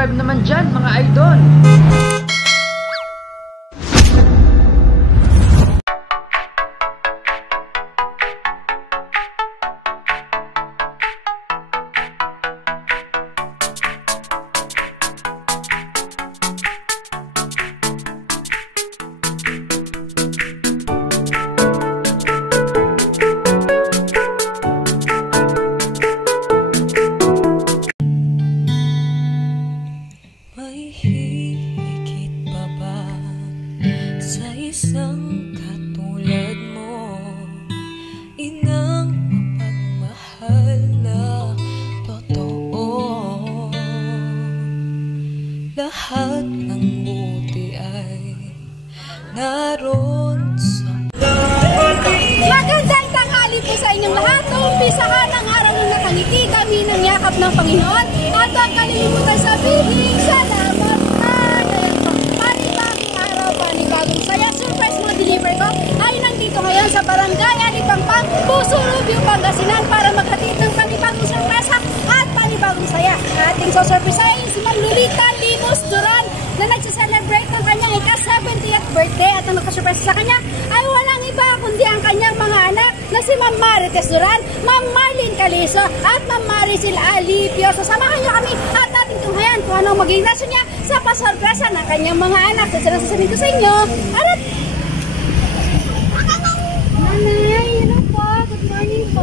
subscribe naman dyan mga idol. Isang katulad mo, inang mapagmahal na totoo. Lahat ng buti ay naroon sa magandang tanghali po sa inyong lahat. Umpisahan ang araw ng nakangiti kami ng yakap ng Panginoon at ang kalilimutan sabihin salamat na. Panibagong araw, panibagong saya. Surprise mga deliver ko ay nandito ngayon sa barangay Alipangpang, Puso Rubio, Pangasinan para maghatid ng panibagong sorpresa at panibagong saya. Ating sosurpresahin si Ma'am Lolita Limos Duran na nagsiselebrate ng kanyang ika-70th birthday at ang nakasurpresa sa kanya ay walang iba kundi ang kanyang mga anak na si Ma'am Marites Duran, Ma'am Marlene Calizo at Ma'am Maricel Alipio. So samahan niyo kami at ating tunghayan kung anong magiging rason niya sa pasurpresa ng kanyang mga anak. So sinasasabihin ko sa inyo. Arat! Nanay, ano po? Good morning po.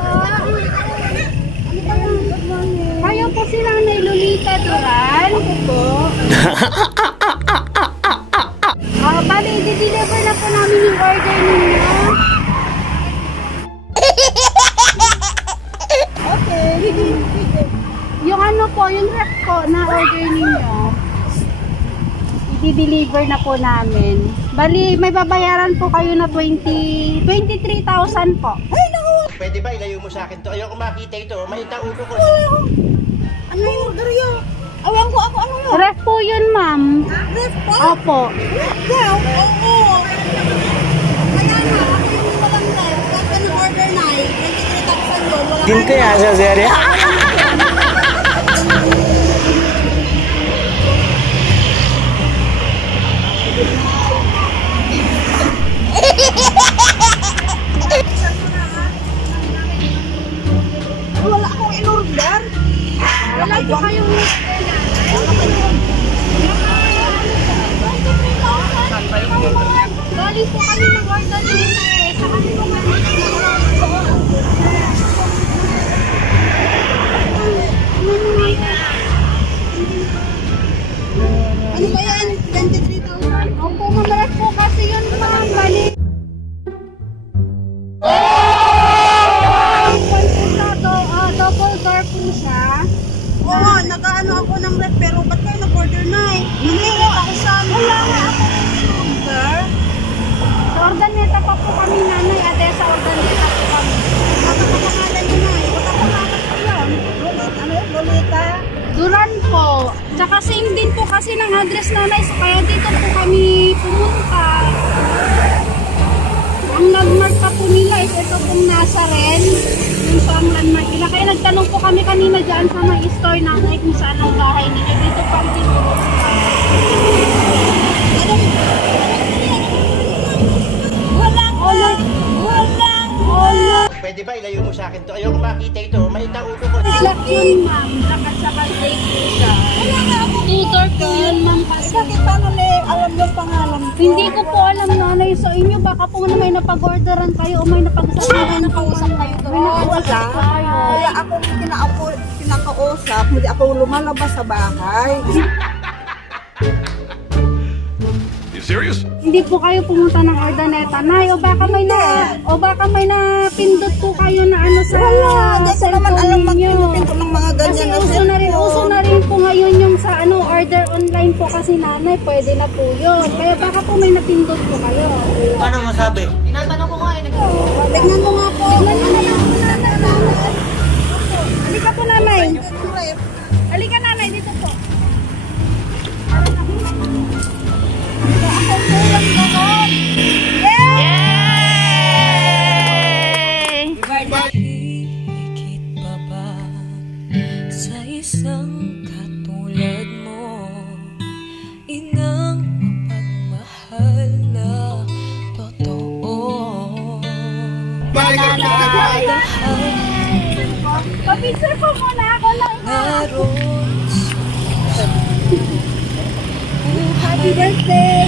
Good morning. Kayo po si Nanay Lolita Duran. Ako po. Bali, i-deliver na po namin yung order ninyo. Okay. Yung ano po, yung ref ko na order ninyo, i-deliver na po namin. Bali, may babayaran po kayo na 23,000 po. Ay, naku! Pwede ba ilayo mo sa akin to? Ayoko makita ito. Mahita ulo ko. Ano yung order yun? Awan ko ako ano yun? Ref po yun, ma'am. Ref po? Opo. Ref daw? Oo. Kaya na, ako yung walang ref. Kasi ng order na eh. 23,000 yun. Din kaya sa serya? Wala akong in-order. Wala po kayong galing po kami ng-order nila eh. Sa kami po ano ba yan? 23,000? Opo, mamaras po kasi yun ma'am. Balik. Double door po siya. Oo, nag-ano ako ng ref pero ba't kayo nag-order na eh? Hindi ako sa wala nga ako order. Sa ordaneta pa po kami nanay. Ate, sa ordaneta po kami. Baka pangalan nyo na eh. Baka pangalan po yun. Ano yun? Lolita? Duran po. Tsaka same din po kasi ng address nanay. So kaya dito po kami pumunta. Ang landmark pa po nila is ito pong nasa ren. Yung sa ang landmark nila. Kaya nagtanong po kami kanina dyan sa may store namin kung saan ang bahay nila. Dito pa ang tinuro. Pwede ba ilayo mo sa akin to? Ayoko makita ito. Mahita ulo ko. Black yun ma'am. Black at saka break po siya. Wala nga ako. Tutor po yun ma'am. Bakit paano may alam yung pangalan ko? Hindi ko po alam nanay sa inyo. Baka po na may napag-orderan kayo o may napag-usapan. May nakausap kayo doon. May nakausap kayo. Kaya ako kinakausap, hindi ako lumalabas sa bahay. You serious? Hindi po kayo pumunta ng ordaneta nay o baka may napindot po kayo na ano sa Hindi ko naman alam magpinutin ko ng mga kasi ganyan na uso na rin po ngayon yung sa ano order online po kasi nanay pwede na po yun kaya baka po may napindot po kayo. Ano masabi? Tinatanong ko nga tignan mo nga po. Tignan mo nga po nanay. Halika po nanay. Halika nanay dito po. higit pa ba sa isang katulad mo? Pa-picture po muna ako lang. naroon Happy birthday!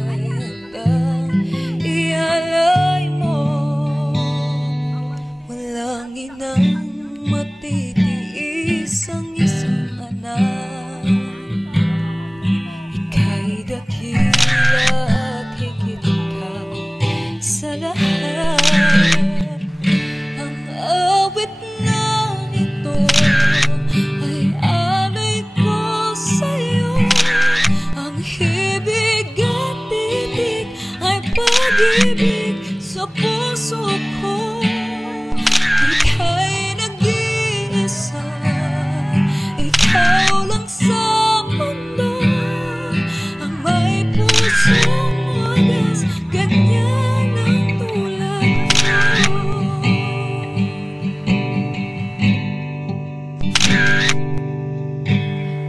ialay mo. Walang inang matitiis ang isang anak. Ika'y dakila at higit ka sa lahat. Ang awit na ito ay alay ko sa'yo. Ang hibig at titig ay pag-ibig sa puso ko. Ika'y nag-iisa, ikaw lang sa mundo ang may pusong wagas, ganyan ang tulad mo.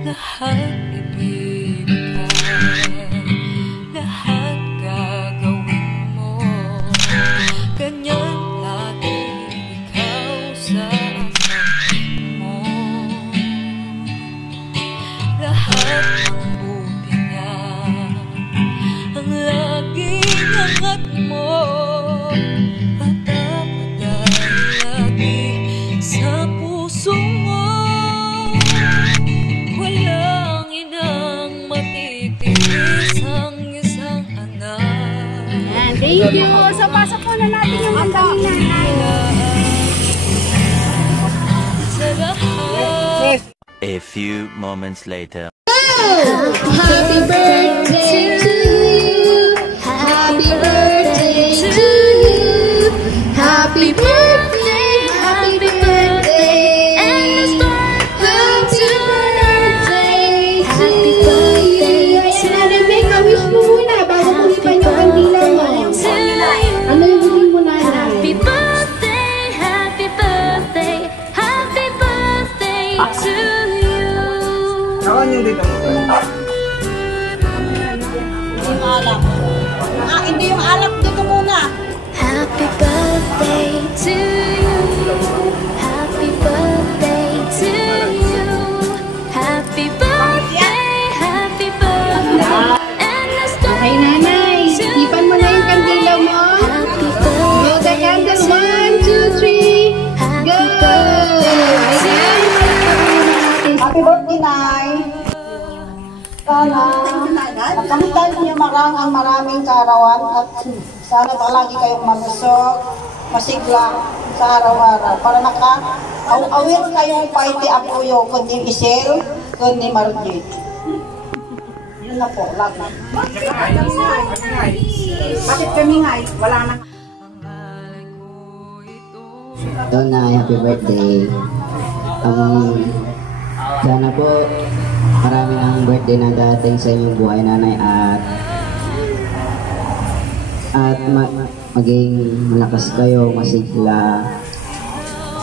Lahat ibig ka, lahat gagawin mo, ganyan lagi ikaw sa anak mo. Lahat ng buti niya ang laging angat mo. Patapaday lagi sa puso mo. Walang inang matitiis ang isang anak. Thank you! So, pasok muna natin yung mandang nanay. Sa lahat. A few moments later. Happy birthday to you! Happy birthday to you! Happy birthday! Happy birthday! And the start happy birthday! Happy birthday! Ayan, make a wish mo muna bago kulipan yung kandila mo. Ano yung wish mo na? Happy birthday, happy birthday, happy birthday to you. Hindi yung alak dito muna. Happy birthday to you. Happy birthday to you. Happy birthday, happy birthday. And the stars. Okay, nanay. Ipan mo na yung kandila mo. Happy Blow the candle. 1, 2, 3. Go! Ayan. Happy birthday, Nay. Sana makamtan niyo ang maraming kaarawan at sana palagi kayong malusog, masigla sa araw-araw para awit kayong paiti apuyo kundi Isel, kundi Margie. Yun na po, lagi. Bakit kami nga? Wala na. Nay, happy birthday. Sana po marami ng birthday na dadating sa inyong buhay, nanay, at maging malakas kayo, masigla.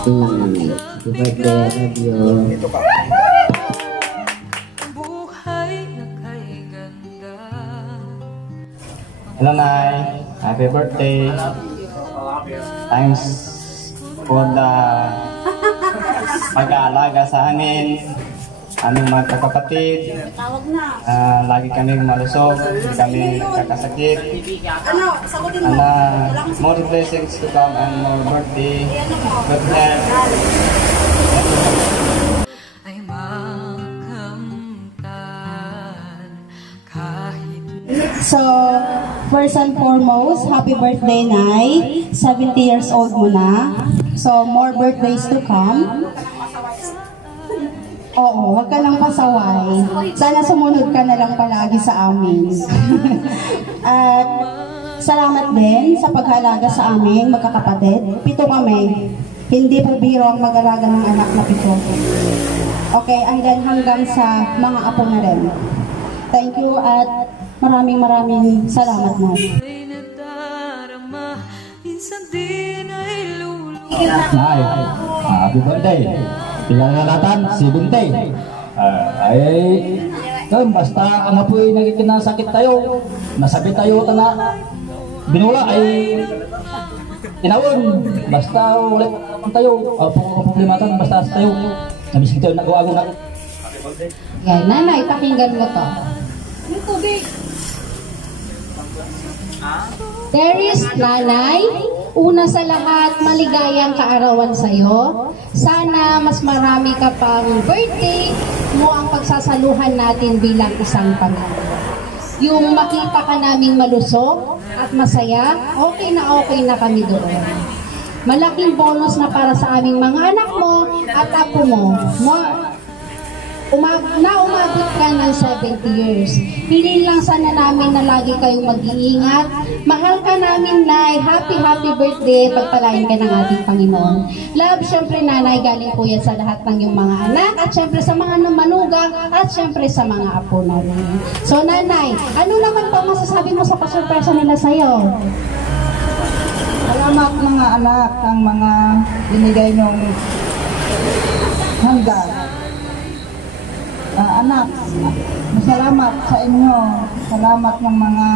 Yun lang, nanay. Happy birthday, I love you. buhay na kay ganda. Hello, Nay. Happy birthday. Thanks for the pag-aalaga sa amin. Aming mga kapatid. Lagi kami malusog, hindi kami kakasakit. More blessings to come and more birthday. Good health. Ay makamtan kahit So, first and foremost, happy birthday, Nay. 70 years old mo na. So, more birthdays to come. Oo, huwag ka lang pasaway. Sana sumunod ka na lang palagi sa amin. At salamat din sa paghalaga sa amin, magkakapatid. 7 kami. Hindi po biro ang mag-alaga ng anak na 7. Okay, and then hanggang sa mga apo na rin. Thank you at maraming salamat mo. ay nadarama, minsan din ay lulong. Nay, happy birthday. Pinangalatan, 70. Basta ang apoy nagkinasakit tayo, nasabi tayo na binula ay tinawon. Basta ulit naman tayo. Problematan basta tayo. Nabis kita nagawa na. Yan, nanay, pakinggan mo to. Teres, nanay, una sa lahat, maligayang kaarawan sa'yo. Sana mas marami ka pang birthday mo ang pagsasaluhan natin bilang isang pamilya. Yung makita ka naming malusog at masaya, okay na kami doon. Malaking bonus na para sa aming mga anak mo at apo mo. Umabot ka ng 70 years. Hilin lang sana namin na lagi kayong mag-iingat. Mahal ka namin, Nay. Happy birthday. Pagpalain ka ng ating Panginoon. Love, syempre nanay, galing po yan sa lahat ng iyong mga anak at syempre sa mga manugang at syempre sa mga apo namin. So nanay, ano naman po masasabi mo sa pasurpresa nila sa'yo? Salamat mga anak ng mga binigay niyong hanggang. Anak, salamat sa inyo. Salamat ng mga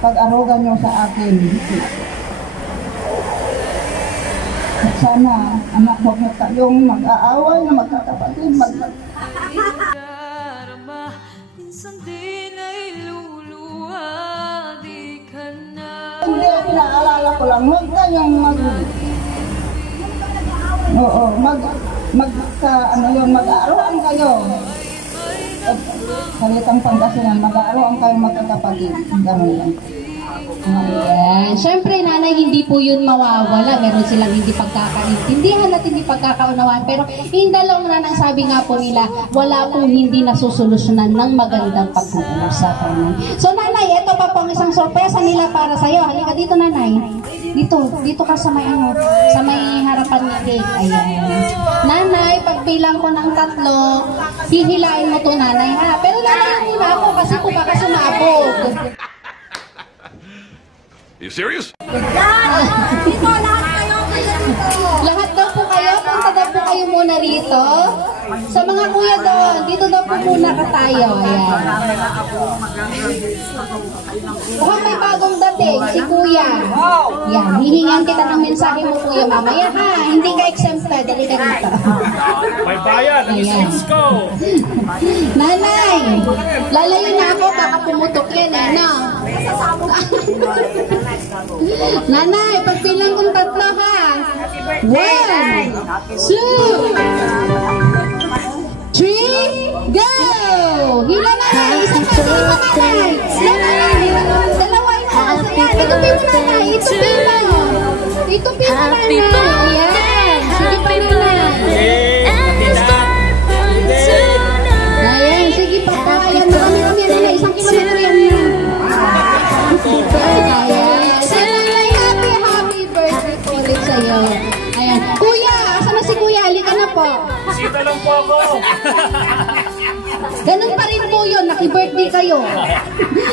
pag-aruga nyo sa akin. At sana, anak, huwag na tayong mag-aaway na magkakapatid. Minsan din ay luluha, di ka na. Hindi, pinaalala ko lang, huwag tayong mag-aaruan kayo. Salitang Pangasinan, mag-aaruan kayo magkakapatid. Ganun lang. Ayan. Siyempre, nanay, hindi po yun mawawala. Meron silang hindi pagkakaintindihan at hindi pagkakaunawaan. Pero in the long run, ang sabi nga po nila, wala pong hindi nasusolusyonan ng magandang pag-uusap. So, nanay, ito pa pong isang sorpresa nila para sa'yo. Halika dito, nanay. Dito ka sa may sa may harapan ni cake. Ayan. Nanay, pagbilang ko ng 3, hihilain mo to, nanay, ha? Pero nanay, muna ako kasi po baka sumabog. You serious? Lahat daw po kayo, punta daw po kayo muna rito. Sa mga kuya doon, dito daw po muna ka tayo. Ayan. Mukhang may bagong dating, si kuya. Yan, hihingan kita ng mensahe mo kuya mamaya ha. Hindi ka exempted, dali ka dito. May bayan, let's go! Nanay, lalayo na ako, baka pumutok yan eh, no? Nanay, pagbilang kong 3 ha. 1, 2, 3, go! Hila na! Isang pagbilang mo nanay! Dalawa ito! Ayan, itupin mo nanay! Itupin mo! Itupin mo nanay! Ayan! Sige pa nanay! Ayan, sige pa po! Ayan, marami nanay! 1 kilometro yan! Ayan! So nanay, happy birthday po ulit sa'yo! Ayan! Kuya! Asa na si kuya? Halika na po! Sita lang po ako! Ganun pa rin po yun, naki-birthday kayo.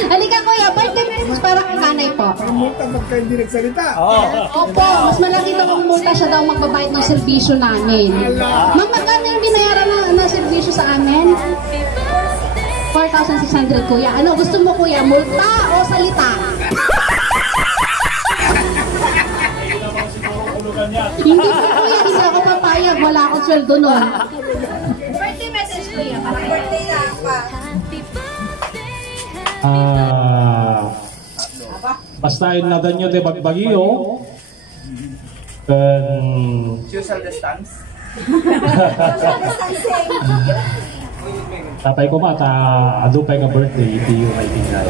Halika kuya, birthday message para kay nanay po. Multa pagka hindi nagsalita. Opo, mas malaki daw ang multa siya daw magbabayad ng serbisyo namin. Ma'am, magkano yung binayaran na serbisyo sa amin? 4,600 kuya. Ano, gusto mo kuya, multa o salita? Hindi po kuya, hindi ako papayag. Wala akong sweldo nun. Birthday message kuya, parang birthday na pa. Basta inadan nyo de bagbagyo. Social distance. Tapay ko mata, adupay ka birthday, hindi yung may tingnan.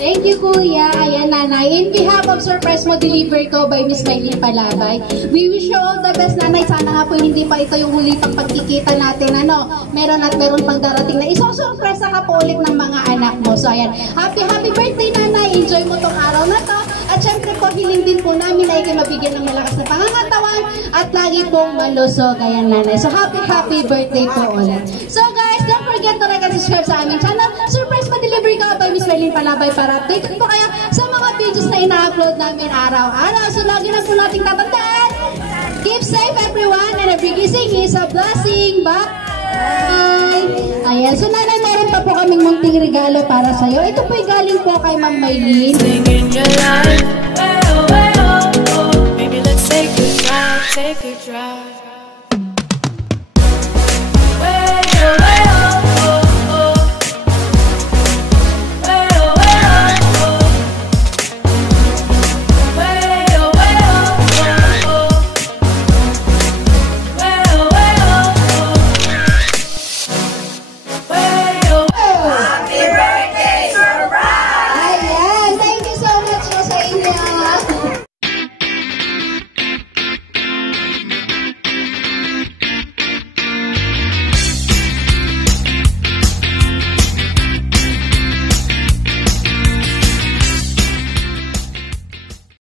Thank you, Kuya. Ayan, Nanay. In behalf of Surprise Mo Deliver Ko by Miss Maylene Palabay, we wish you all the best, Nanay. Sana nga po hindi pa ito yung huli pang pagkikita natin. Meron pang darating na isosurpresa ka po ulit ng mga anak mo. So, ayan. Happy birthday, Nanay. Enjoy mo tong araw na to. At syempre po, hiling din po namin ay kayo mabigyan ng malakas na pangangatawan at lagi pong malusog. Ayan, Nanay. So, happy birthday po ulit. So, guys, don't forget to like and subscribe sa aming channel, Surprise Mo Deliver Ko by Miss Maylene Palabay, para updated po kayo sa mga videos na ina-upload namin araw-araw. So, lagi na po nating tatandaan. Keep safe, everyone, and every gising is a blessing. Bye! Ayan. So, Nanay, meron pa po kaming konting regalo para sa'yo. Ito po'y galing po kay Ma'am Maylene. Singing your life, well, well, oh, oh. Baby, let's take a drive, take a drive.